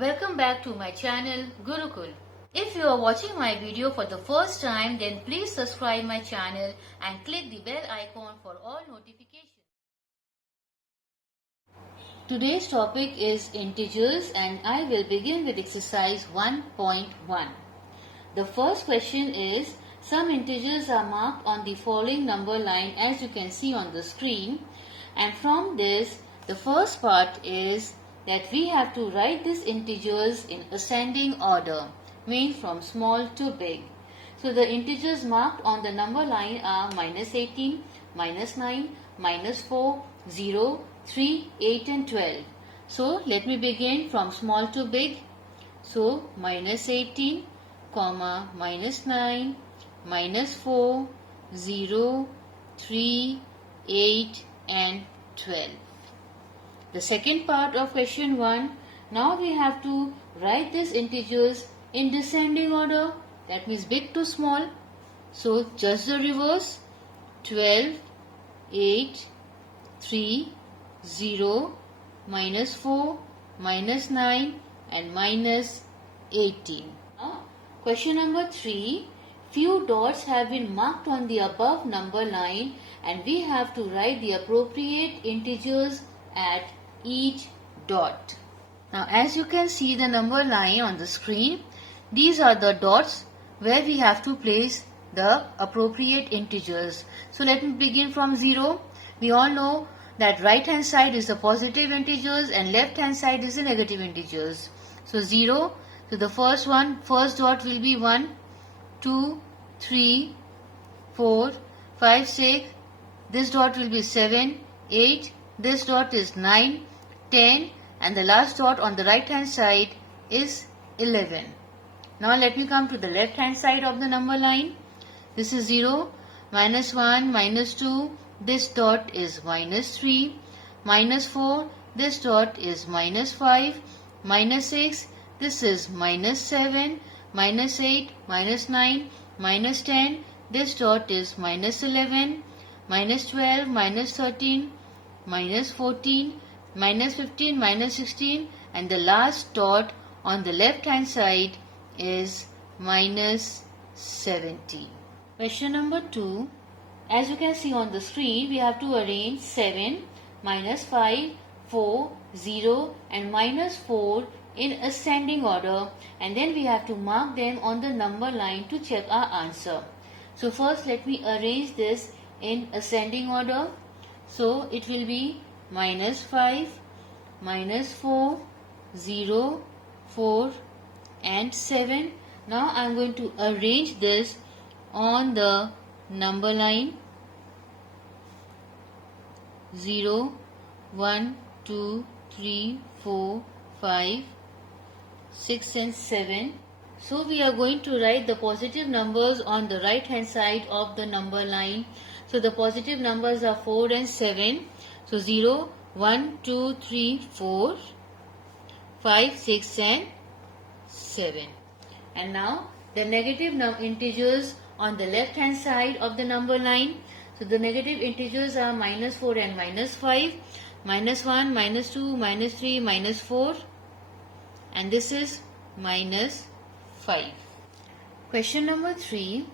Welcome back to my channel Gurukul. If you are watching my video for the first time, then please subscribe my channel and click the bell icon for all notifications. Today's topic is integers and I will begin with exercise 1.1. The first question is, some integers are marked on the following number line as you can see on the screen, and from this the first part is that we have to write these integers in ascending order, means from small to big. So the integers marked on the number line are -18, -9, -4, 0, 3, 8 and 12. So let me begin from small to big. So -18, -9, -4, 0, 3, 8 and 12. The second part of question 1, now we have to write these integers in descending order, that means big to small. So just the reverse, 12, 8, 3, 0, -4, -9 and -18. Now, question number 3, few dots have been marked on the above number line and we have to write the appropriate integers at each dot. Now as you can see the number line on the screen, these are the dots where we have to place the appropriate integers. So let me begin from 0. We all know that right hand side is the positive integers and left hand side is the negative integers. So 0, so the first dot will be 1, 2, 3, 4, 5, 6, this dot will be 7, 8, this dot is 9, 10 and the last dot on the right hand side is 11. Now let me come to the left hand side of the number line. This is 0, -1, -2, this dot is -3, -4, this dot is -5, -6, this is -7, -8, -9, -10, this dot is -11, -12, -13, -14, -15, -16 and the last dot on the left hand side is -17. Question number 2. As you can see on the screen, we have to arrange 7, -5, 4, 0 and -4 in ascending order, and then we have to mark them on the number line to check our answer. So first let me arrange this in ascending order. So it will be -5, -4, 0, 4 and 7. Now I am going to arrange this on the number line 0, 1, 2, 3, 4, 5, 6 and 7. So we are going to write the positive numbers on the right hand side of the number line. So the positive numbers are 4 and 7. So 0, 1, 2, 3, 4, 5, 6 and 7. And now the negative integers on the left hand side of the number line. So the negative integers are -4 and -5, -1, -2, -3, -4 and this is -5. Question number 3.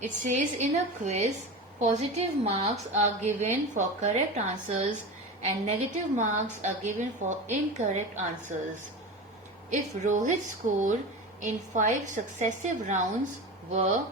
It says in a quiz, positive marks are given for correct answers and negative marks are given for incorrect answers. If Rohit's score in 5 successive rounds were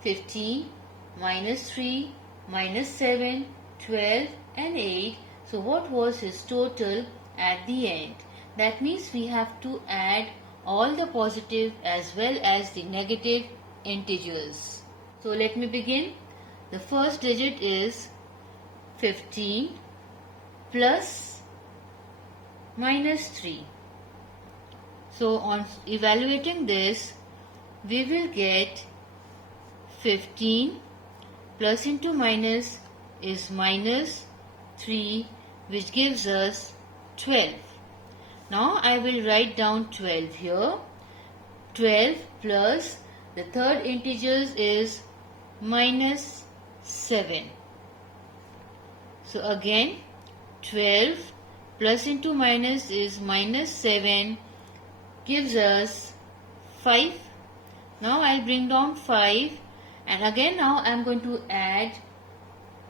15, -3, -7, 12 and 8, so what was his total at the end? That means we have to add all the positive as well as the negative integers. So let me begin. The first digit is 15 plus -3. So on evaluating this, we will get 15 plus into minus is -3, which gives us 12. Now I will write down 12 here. 12 plus the third integer is -7. So again 12 plus into minus is -7, gives us 5. Now I'll bring down 5 and again now I'm going to add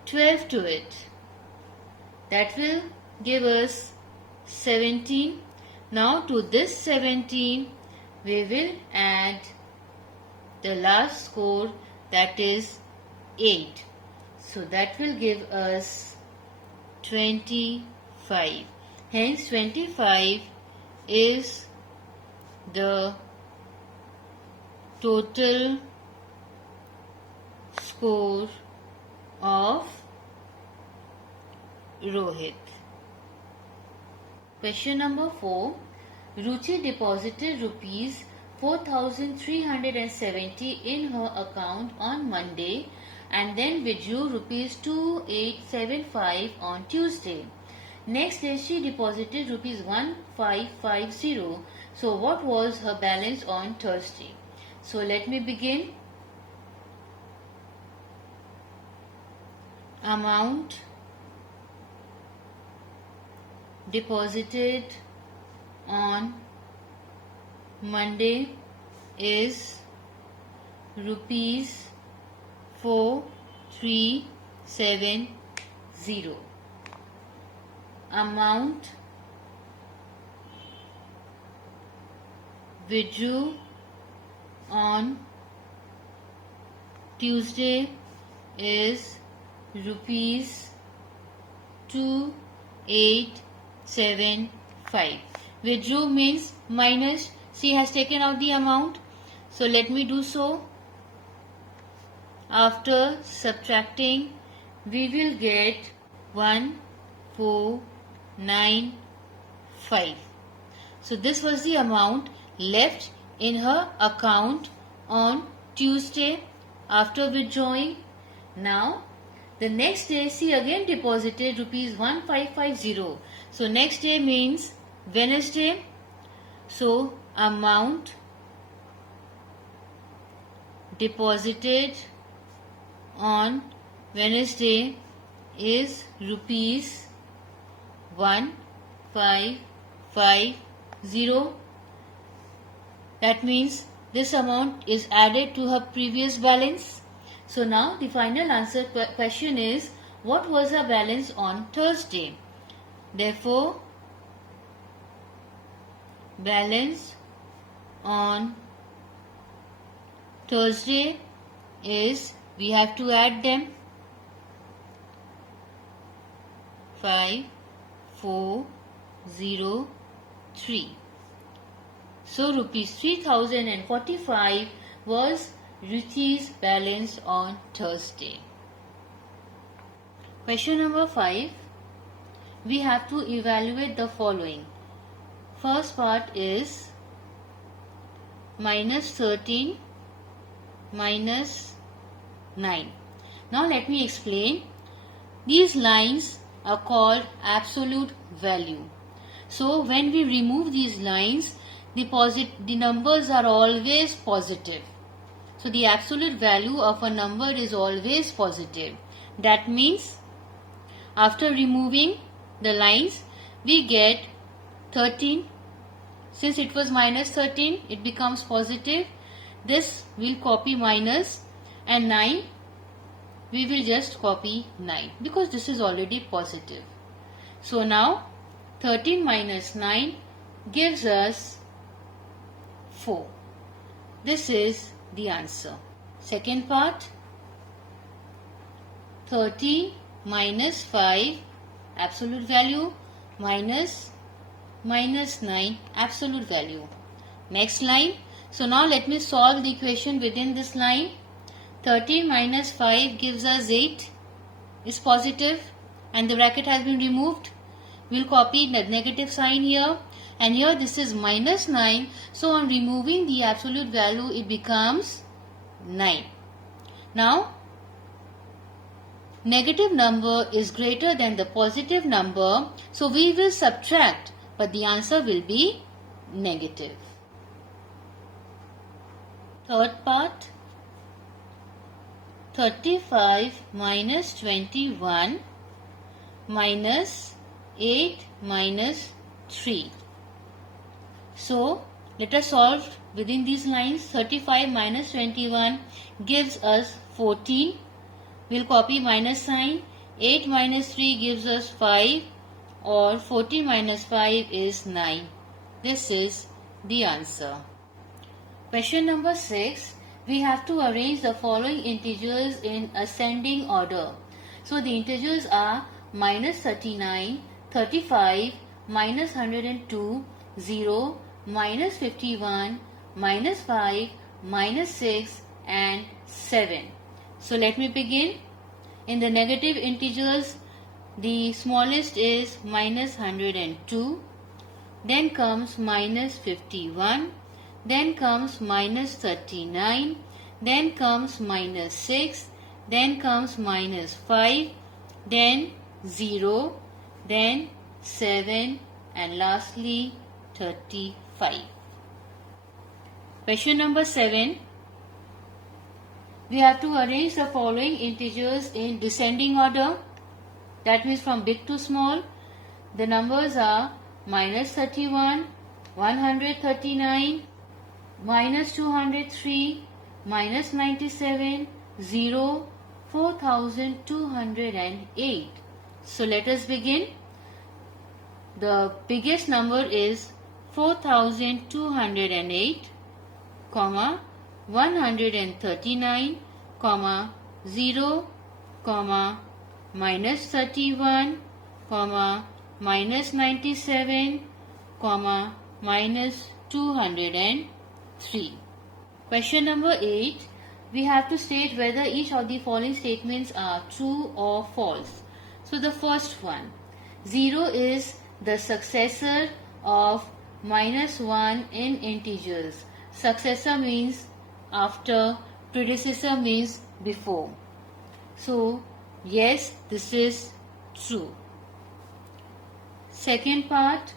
12 to it. That will give us 17. Now to this 17 we will add the last score, that is 8. So that will give us 25. Hence 25 is the total score of Rohit. Question number 4. Ruchi deposited rupees 4,370 in her account on Monday and then withdrew rupees 2,875 on Tuesday. Next day she deposited rupees 1,550. So what was her balance on Thursday? So let me begin. Amount deposited on Monday is rupees 4,370. Amount withdrew on Tuesday is rupees 2,875. Withdrew means minus. She has taken out the amount. So let me do so. After subtracting, we will get 1,495. So this was the amount left in her account on Tuesday after withdrawing. Now the next day she again deposited rupees 1,550. So next day means Wednesday. So amount deposited on Wednesday is rupees 1,550. That means this amount is added to her previous balance. So now the final answer question is, what was her balance on Thursday? Therefore, balance on Thursday is, we have to add them, 5,403. So rupees 3,045 was Ruchi's balance on Thursday. Question number 5. We have to evaluate the following. First part is minus 13 minus 9. Now let me explain. These lines are called absolute value. So when we remove these lines, the numbers are always positive. So the absolute value of a number is always positive. That means after removing the lines, we get 13. Since it was minus 13, it becomes positive. This will copy minus, and 9, we will just copy 9 because this is already positive. So now 13 minus 9 gives us 4. This is the answer. Second part, 30 minus 5 absolute value minus 9 absolute value. Next line. So now let me solve the equation within this line. 13 minus 5 gives us 8, is positive, and the bracket has been removed. We'll copy the negative sign here, and here this is minus 9. So on removing the absolute value, it becomes 9. Now negative number is greater than the positive number, so we will subtract, but the answer will be negative. Third part, 35 minus 21 minus 8 minus 3. So Let us solve within these lines. 35 minus 21 gives us 14. We'll copy minus sign. 8 minus 3 gives us 5, or 14 minus 5 is 9. This is the answer. Question number 6. We have to arrange the following integers in ascending order. So the integers are minus 39, 35, minus 102, 0, minus 51, minus 5, minus 6 and 7. So let me begin. In the negative integers, the smallest is minus 102, then comes minus 51, then comes minus 39, then comes minus 6, then comes minus 5, then 0, then 7 and lastly 35. Question number 7. We have to arrange the following integers in descending order. That means from big to small. The numbers are minus 31, 139, minus 203, minus 97, 0, 4208. So let us begin. The biggest number is 4208, 139, 0, minus 31, minus 97, minus 203. Question number 8. We have to state whether each of the following statements are true or false. So the first one, 0 is the successor of minus 1 in integers. Successor means after, predecessor means before. So yes, this is true. Second part,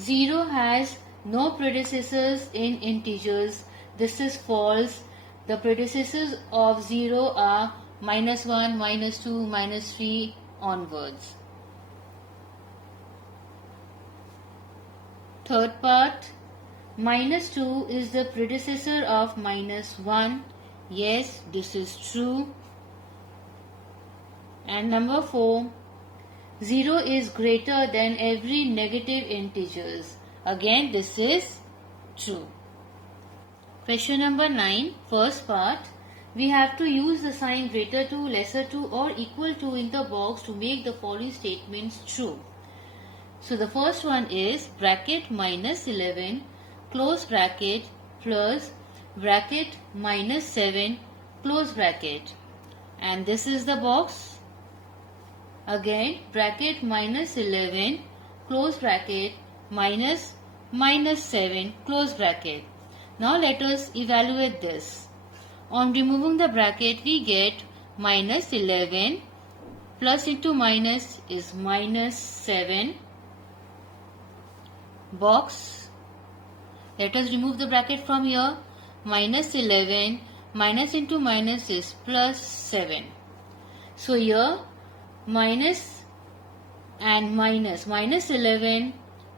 0 has no predecessors in integers. This is false. The predecessors of 0 are minus 1, minus 2, minus 3 onwards. Third part, minus 2 is the predecessor of minus 1. Yes, this is true. And number 4, 0 is greater than every negative integers. Again, this is true. Question number 9, first part. We have to use the sign greater to, lesser to or equal to in the box to make the following statements true. So the first one is bracket minus 11, close bracket, plus bracket minus 7, close bracket. And this is the box. Again, bracket minus 11, close bracket, minus 7, close bracket. Now let us evaluate this. On removing the bracket, we get minus 11, plus into minus is minus 7, box. Let us remove the bracket from here. Minus 11, minus into minus is plus 7. So here, minus and minus. Minus 11,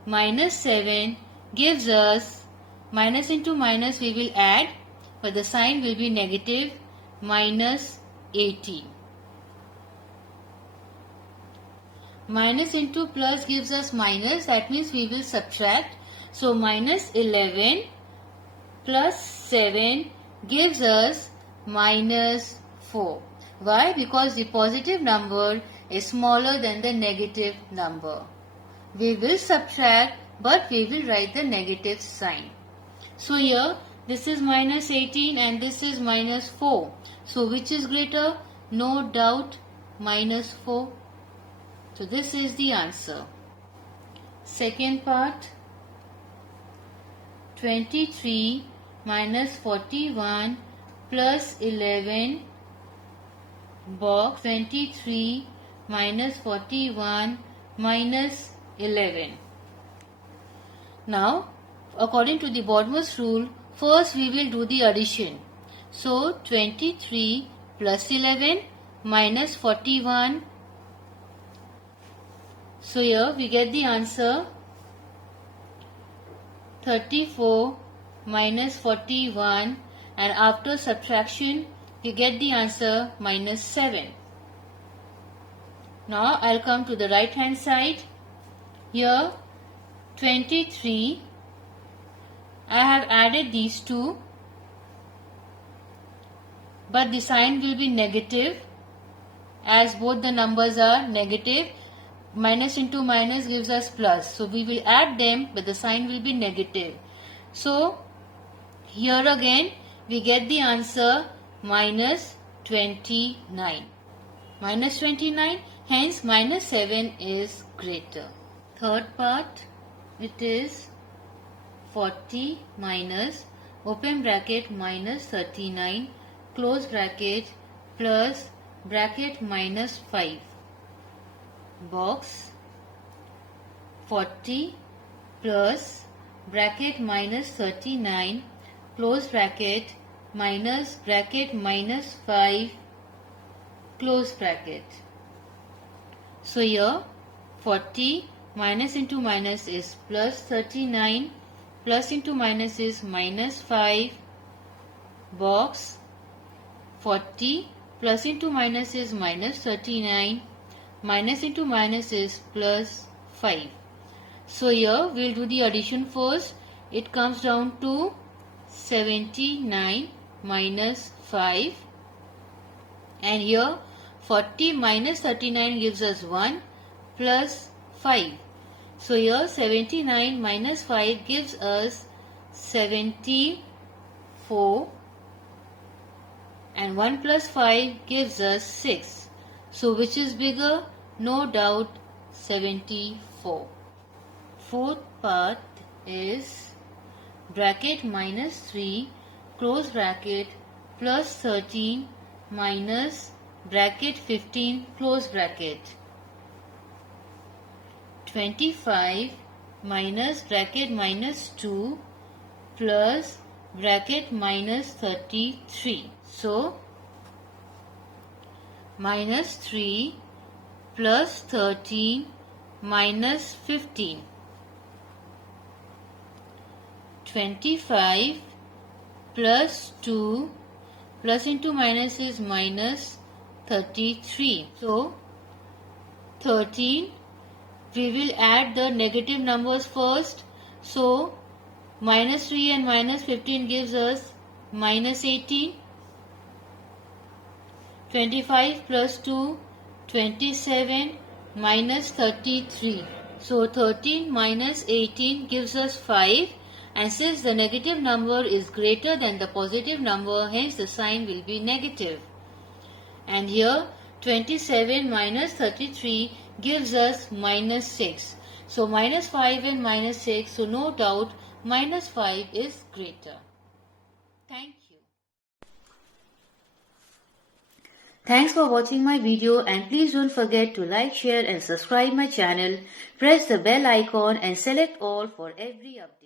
minus 7 gives us, minus into minus we will add, but the sign will be negative, minus 80. Minus into plus gives us minus, that means we will subtract. So minus 11 plus 7 gives us minus 4. Why? Because the positive number is smaller than the negative number. We will subtract, but we will write the negative sign. So here this is minus 18 and this is minus 4. So which is greater? No doubt minus 4. So this is the answer. Second part, 23 minus 41 plus 11, box 23 minus 41 minus 11. Now, according to the bottommost rule, first we will do the addition. So 23 plus 11 minus 41. So here we get the answer 34 minus 41, and after subtraction you get the answer minus 7. Now I'll come to the right hand side. Here 23, I have added these two, but the sign will be negative as both the numbers are negative. Minus into minus gives us plus, so we will add them, but the sign will be negative. So here again we get the answer minus 29. Minus 29, hence minus 7 is greater. Third part, it is 40 minus open bracket minus 39 close bracket plus bracket minus 5. Box 40 plus bracket minus 39 close bracket minus bracket minus 5 close bracket. So here 40 minus into minus is plus 39, plus into minus is minus 5. Box 40 plus into minus is minus 39, minus into minus is plus 5. So here we will do the addition first. It comes down to 79 minus 5, and here 40 minus 39 gives us 1 plus 5. So here 79 minus 5 gives us 74, and 1 plus 5 gives us 6. So which is bigger? No doubt 74. Fourth part is bracket minus 3 close bracket plus 13 minus bracket 15 close bracket. 25 minus bracket minus 2 plus bracket minus 33. So minus 3 plus 13 minus 15. 25 plus 2 plus into minus is minus 33. So 13, we will add the negative numbers first. So minus 3 and minus 15 gives us minus 18. 25 plus 2, 27 minus 33. So 13 minus 18 gives us 5, and since the negative number is greater than the positive number, hence the sign will be negative. And here 27 minus 33 gives us minus 6. So minus 5 and minus 6, so no doubt minus 5 is greater. Thank you. Thanks for watching my video, and please don't forget to like, share and subscribe my channel. Press the bell icon and select all for every update.